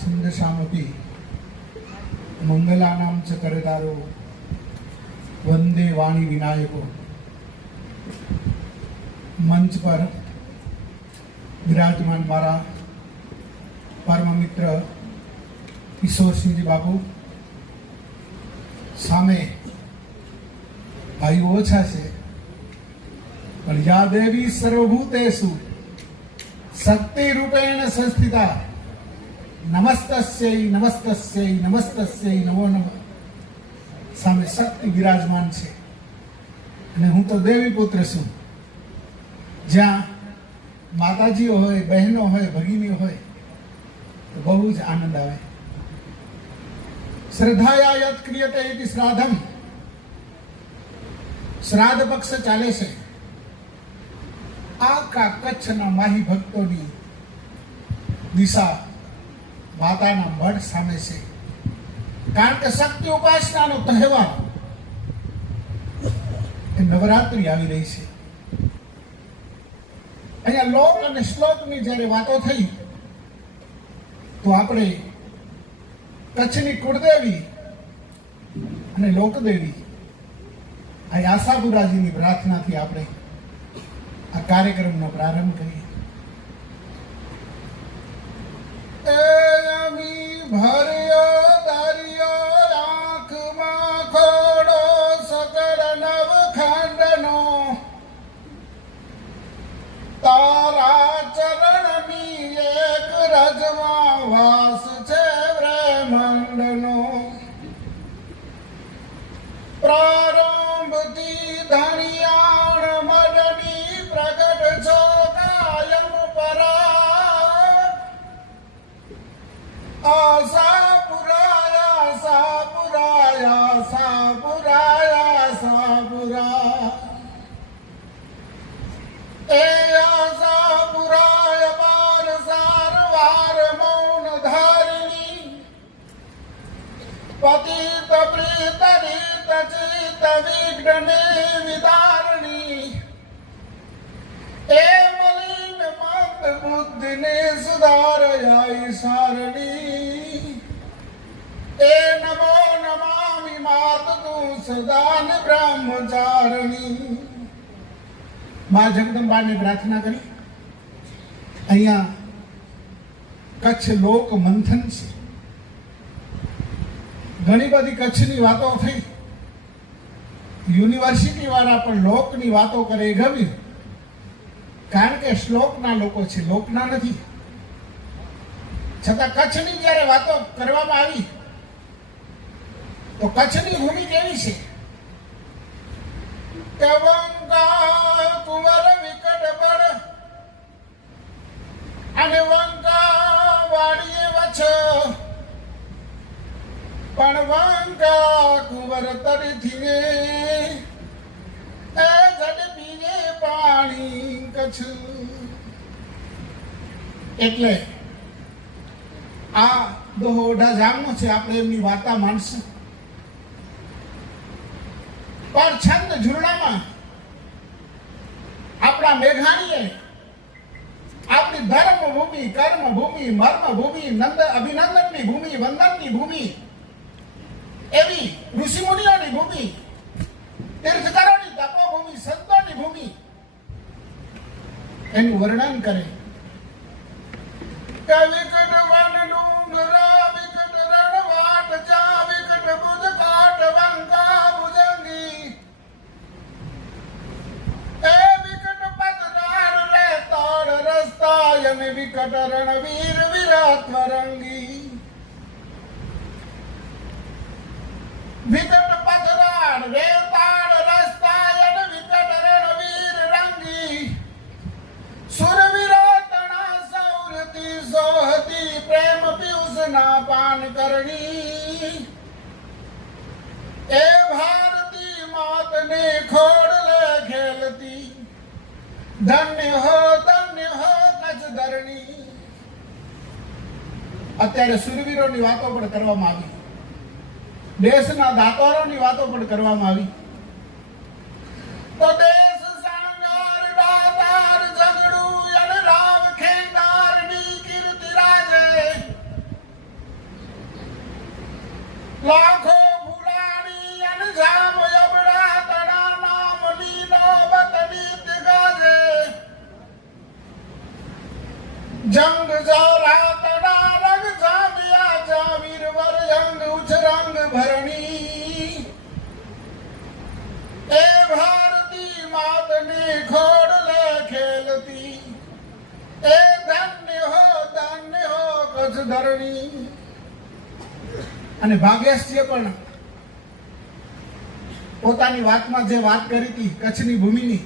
રસાનામ છંદસામપી મંગલાનામ ચ વંદે વાણી વિનાયકો મંચ પર વિરાજમાન મારા પરમ મિત્ર કિશોરસિંહજી બાપુ સામે ભાઈઓ ઓછા છે પણ યા દેવી સર્વભૂતેષુ શક્તિ રૂપેણ સંસ્થિતા નમસ્તસ્ય નમસ્તસ્ય નમસ્તસ્ય નમો નમ સામે શક્તિ વિરાજમાન છે. અને હું તો દેવી પુત્ર છું. જ્યાં માતાજીઓ હોય, બહેનો હોય, ભગીનીઓ હોય, તો બહુ જ આનંદ આવે. શ્રદ્ધાયા યત ક્રિયતે ઇતિ શ્રાદ્ધમ. શ્રાદ્ધ પક્ષ ચાલે છે. આખા કચ્છના માહી ભક્તોની દિશા માતાના મઢ સામે છે. કારણ કે શક્તિ ઉપાસનાનો તહેવાર એ નવરાત્રિ આવી રહી છે. અહીંયા લોક અને શ્લોકની જ્યારે વાતો થઈ, તો આપણે કચ્છની કુળદેવી અને લોકદેવી, આ આશાપુરાજીની પ્રાર્થનાથી આપણે આ કાર્યક્રમનો પ્રારંભ કરીએ. ભર્યો દરિયો આંખમાં ખોડો સકળ નવખંડનો. તારા ચરણની એક રજમાં વાસ છે બ્રહ્માંડનો. પ્રારંભથી ધણિયાણ આશા પુરાય માત તું સદાન બ્રહ્મચારણી. મા જગદંબાને પ્રાર્થના કરી. અહીંયા કચ્છ લોક મંથન છે. ઘણી બધી કચ્છની વાતો થઈ. યુનિવર્સિટી વાળા પણ લોકની વાતો કરે એ ગમ્યું કારણ કે શ્લોકના લોકો છે, લોકના નથી. છતાં કચ્છની જ્યારે વાતો કરવામાં આવી તો કચ્છની ભૂમિ કેવી છે? કે વંકા કુંવર વિકટ અને વંકા વાડીએ વછ પણ વંકા કુંવર તરથી એ જડ પીને પાણી કચ્છ. એટલે આ દોઢા જામનો છે, આપણે એમની વાર્તા માનશું પણ છંદ ઝૂરણામાં આપણા મેઘાણીએ આપણી ધર્મ ભૂમિ કર્મ ભૂમિ મર્મ ભૂમિ નંદ અભિનંદનની ભૂમિ, વંદનની ભૂમિ, એવી ઋષિમુનિઓની ભૂમિ, તીર્થકરોની તપોભૂમિ, સંતોની ભૂમિ, એનું વર્ણન કરે. કે અને વિકટ રણવીર વિરાટ વરંગી વિકટ પથરાળ રેતાળ રસ્તાયન વિકટ રણવીર રંગી સુરવીરો તણા સૌરતી સોહતી પ્રેમ પિયુષ ના પાન કરણી એ ભારતી માત ને ખોડલે ખેલતી ધન્ય હો ધન્ય હો કચ્છ ધરણી અત્યારે સુરવીરોની વાતો પણ કરવામાં આવી. દેશના દાતારોની વાતો પણ કરવામાં આવી. ધરણી અને ભાગ્યશ્રીએ પણ પોતાની વાતમાં જે વાત કરી હતી, કચ્છની ભૂમિની,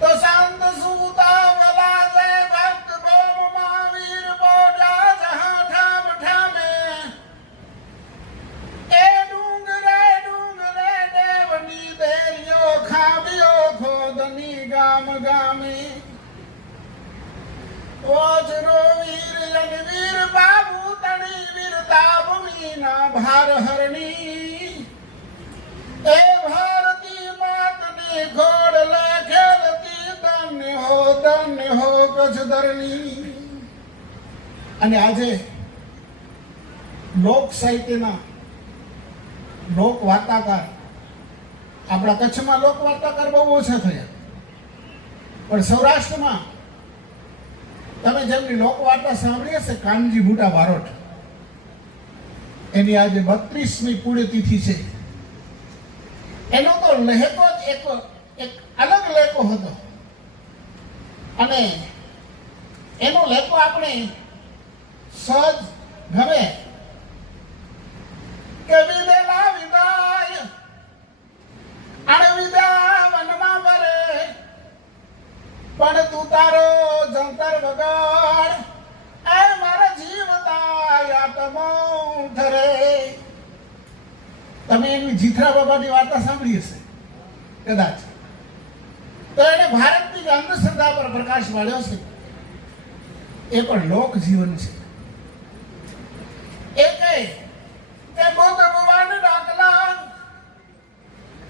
તો શાંત સુતા વલા ભક્ત બોમ મહાવીર બોડા જહાં ઠામ ઠામે. એ ડુંગરે ડુંગરે દેવની દેરીઓ ખાબીઓ ખોદની ગામ ગામે. ભાર હરણી એ ભારતી માતની ઘોડ લે ખેલતી ધન્ય હો ધન્ય હો કચ્છ ધરણી અને આજે લોક સાહિત્યના લોક વાર્તાકાર, આપણા કચ્છમાં લોક વાર્તાકાર બહુ ઓછા થયા. પણ સૌરાષ્ટ્રમાં તમે જેમની લોકવાર્તા સાંભળી હશે, કાનજી ભૂટા બારોટ એની આજે બત્રીસમી પુણ્યતિથિ છે. એનો તો લહેકો જ એક એક અલગ લેકો હતો. અને એનો લહેકો આપણે સહજ ગમે કે વિદેલા વિદાય, અને વિદા મનમાં ભરે. પણ તું તારો જંતર વગાડ એ મારા જીવતા યાતમો ઠરે તમે એની જીથરા બાબાની વાર્તા સાંભળી હશે. કદાચ. તો એને ભારતની અંધશ્રદ્ધા પર પ્રકાશ વાળ્યો છે. એ પણ લોક જીવન છે એ કહે કે બોધ ભગવાન ડાકલા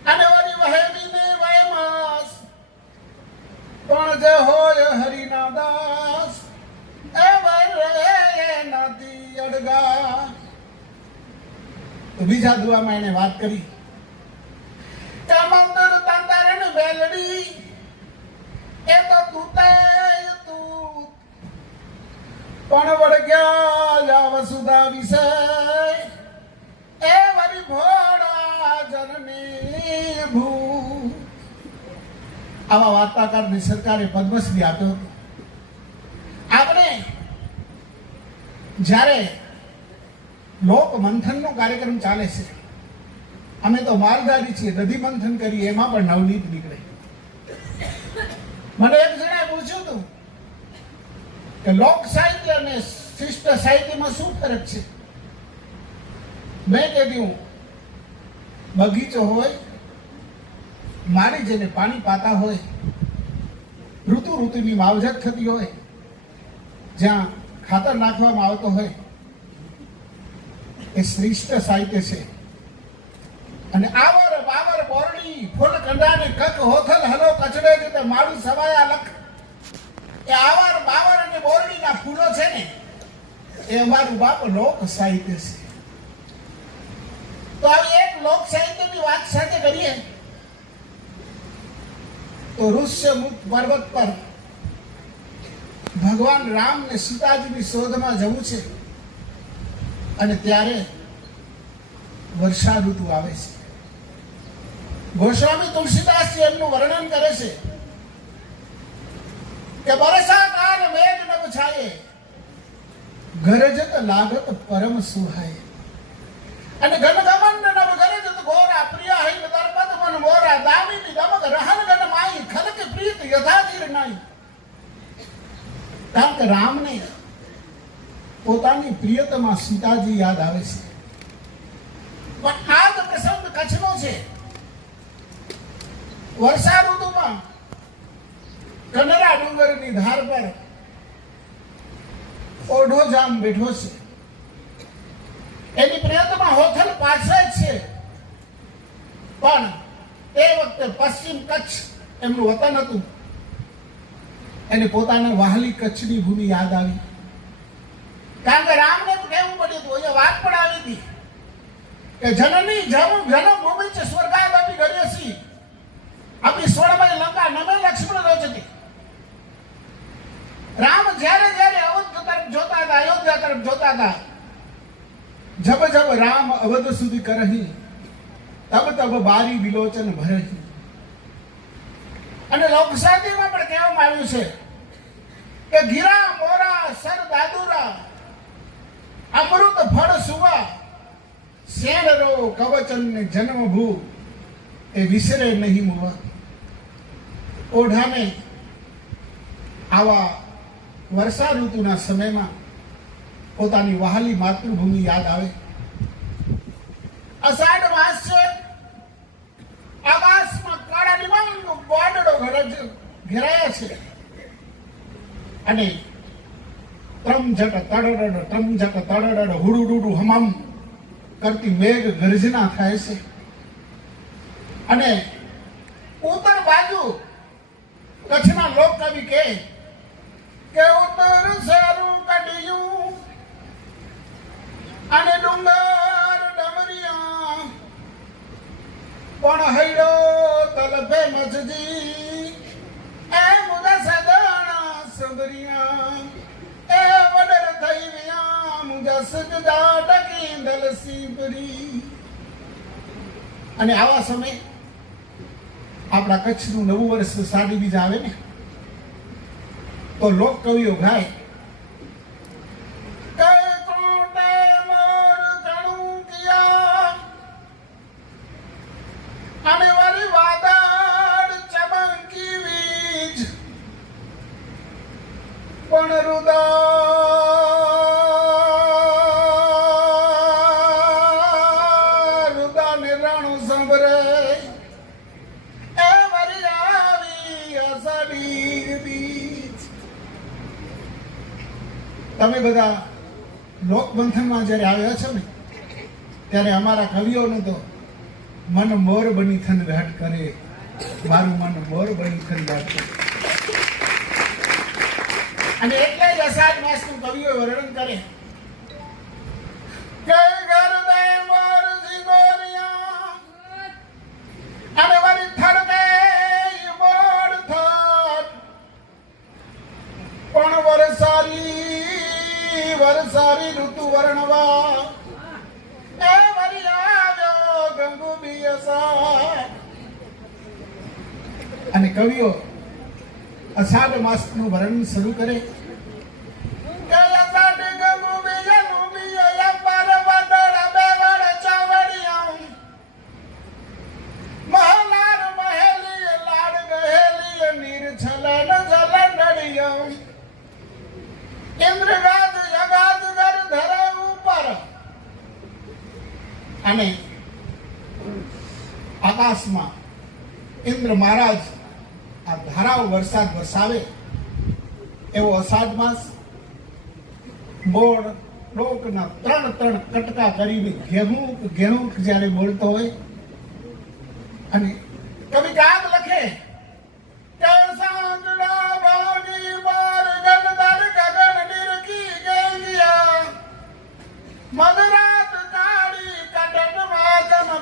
અને વળી વહેમીને વયમાસ પણ જે હોય હરિના દાસ એ વરે અડગા તો બીજા દુઆમાં એને વાત કરી. કે તાંતારે ને બેલડી એ તો તૂટે તું. પણ વળગ્યા જા વસુધા વિશે, એ વરી ભોળા જનની ભૂ આવા વાર્તાકારને સરકારે પદ્મશ્રી આપ્યો આપણે જ્યારે લોક મંથનનો કાર્યક્રમ ચાલે છે. અમે તો માલધારી છીએ દધી મંથન કરીએ, એમાં પણ નવનીત નીકળે. મને એક જણાએ પૂછ્યું હતું કે લોક સાહિત્ય અને શિષ્ટ સાહિત્યમાં શું ફરક છે? મેં કહ્યું, બગીચો હોય, મારી જેને પાણી પાતા હોય ઋતુ ઋતુની માવજત થતી હોય, જ્યાં ખાતર નાખવામાં આવતો હોય એ શ્રેષ્ઠ સાહિત્ય છે. અને આવર બાવર બોરડી, ફૂલ કંડાને કક, હોથલ, હલો, કચડે જતે માળું સવાયા લખ. એ આવર બાવર અને બોરડીના ફૂલો છે ને, એ અમારું બાપ લોક સાહિત્ય છે. તો આવી એક લોક સાહિત્યની વાત સાથે કરીએ. તો ઋષ્યમુખ પર્વત પર ભગવાન રામ ને સીતાજીની શોધમાં જવું છે. અને ત્યારે વર્ષા ઋતુ આવે છે. ગોસ્વામી તુલસીદાસજી એમનું વર્ણન કરે છે કે કાલ મેઘ ન છાયે, ગરજત લાગત પરમ સુહાય. અને ઘનગમન નવ ગરજત ગોરા પ્રિય હૈ દર્પદ મન મોરા, દામિની દમક રહન ગન માઈ ખલક પ્રીત યથાધીર નાઈ કારણ કે રામને પોતાની પ્રિયતમા સીતાજી યાદ આવે છે. પણ આ જ પ્રસંગ કચ્છનો છે. વર્ષા ઋતુમાં કનરા ડુંગરની ધાર પર ઓઢો જામ બેઠો છે. એની પ્રિયતમા હોથલ પાછળ જ છે. પણ તે વખતે પશ્ચિમ કચ્છ એમનું વતન હતું. એને પોતાના વાહલી કચ્છની ભૂમિ યાદ આવી. કારણ કે રામને કહેવું પડ્યું હતું, અહીંયા વાત પણ આવી હતી કે જનની જનમ ભૂમિ સ્વર્ગાય બાપી ગર્યસી આપી સ્વર્ણમય લંકા નમે લક્ષ્મણ રચતી રામ જ્યારે જ્યારે અવધ તરફ જોતા હતા, અયોધ્યા તરફ જોતા હતા, જબ જબ રામ અવધ સુધી કરહી, તબ તબ બારી વિલોચન ભરહી. અને લોકસાહિત્યમાં પણ કહેવામાં આવ્યું છે કે ગીરા મોરા સર દાદુરા સુવા શેણ રો કવચન ને જન્મ ભૂ એ વિસરે નહીં મુવા ઓઢાને આવા વર્ષા ઋતુના સમયમાં પોતાની વહાલી માતૃભૂમિ યાદ આવે. અષાઢ માસ છે આકાશમાં કાળા ડિબાંગ બોડડો ઘેરાયા છે. અને ત્રમઝટ તડડડ ત્રમઝટ તડડડ હુડુડુડુ હમમ કરતી મેઘ ગર્જના થાય છે. અને ઉત્તર બાજુ કચ્છના લોક કવિ કે કે ઉત્તર સારું કાઢ્યું. અને ડુંગર ડમરિયા પણ હૈડો તલફે મજજી. દલસી પરી અને આવા સમય આપણા કચ્છનું નવું વર્ષ સાડી બીજ આવે ને, તો લોક કવિઓ ગાય. તમે બધા લોકબંધનમાં જ્યારે આવ્યા છો ને, ત્યારે અમારા કવિઓનું તો મન મોર બની થન ઘાટ કરે. મારું મન મોર બની થન ઘાટ કરે. અને એટલે જ અષાઢ માસનું કવિઓ વર્ણન કરે. વરસારી ઋતુ વર્ણવા. એ વરી આવ્યો ગંગુ અને કવિઓ અષાઢ માસનું વર્ણન શરૂ કરે. આકાશમાં. ઇન્દ્ર મહારાજ, આ ધારાઓ વરસાદ વરસાવે. એવો અષાઢ માસ. બોળ લોકના ત્રણ ત્રણ કટકા કરીને ઘેહું ઘેહું જ્યારે બોલતો હોય. અને કવિ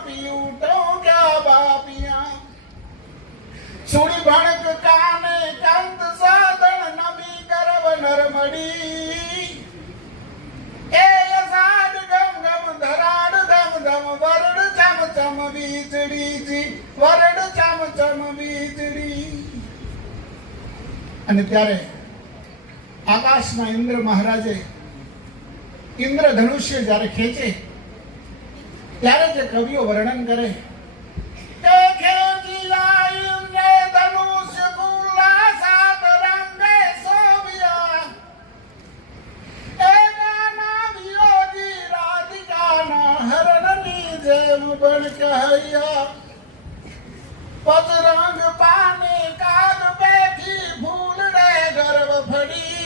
પીયું તો બાપિયા સુણી ભણક કાને કાંત સાધન નમી કરવ નરમડી. એ અષાઢ ગમ ગમ ધરાડ ધમ ધમ વરડ ચમ ચમ વીજળી જી વરડ ચમ ચમ વીજળી. અને ત્યારે આકાશમાં ઇન્દ્ર મહારાજે ઇન્દ્ર ધનુષ્ય જ્યારે ખેંચે ત્યારે જે કવિઓ વર્ણન કરે. જેમ બણ કહ્યા.